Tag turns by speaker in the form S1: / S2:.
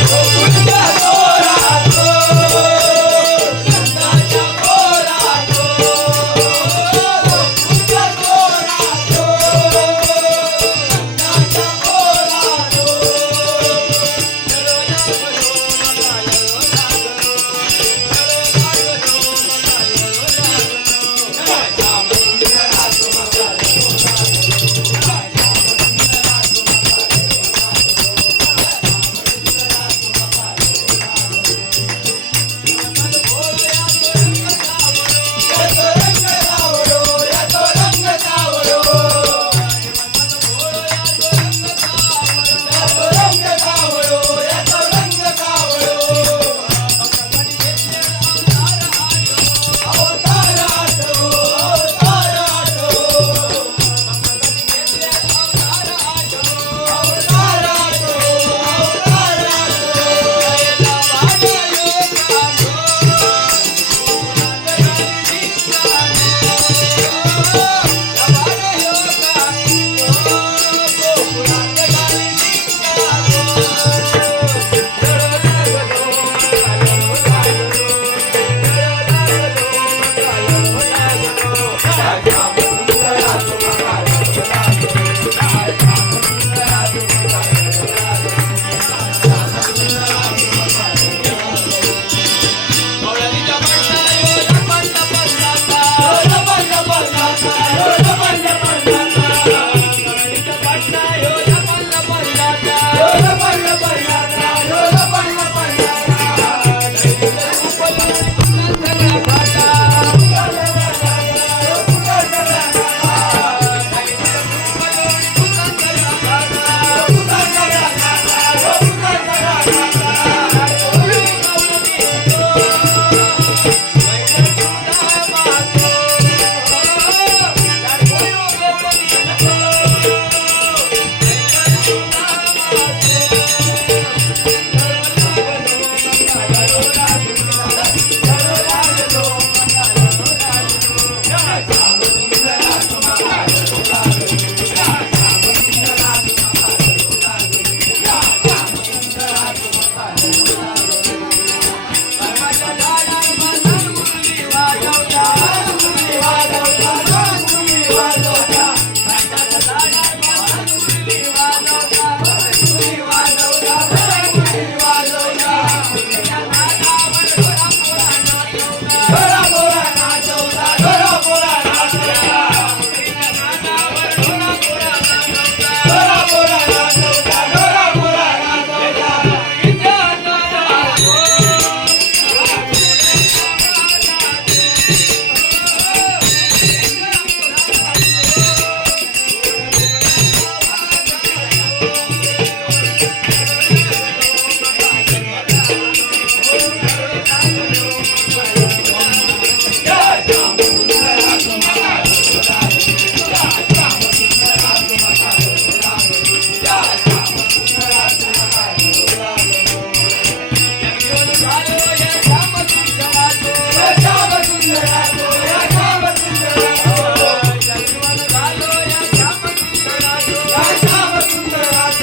S1: Yeah.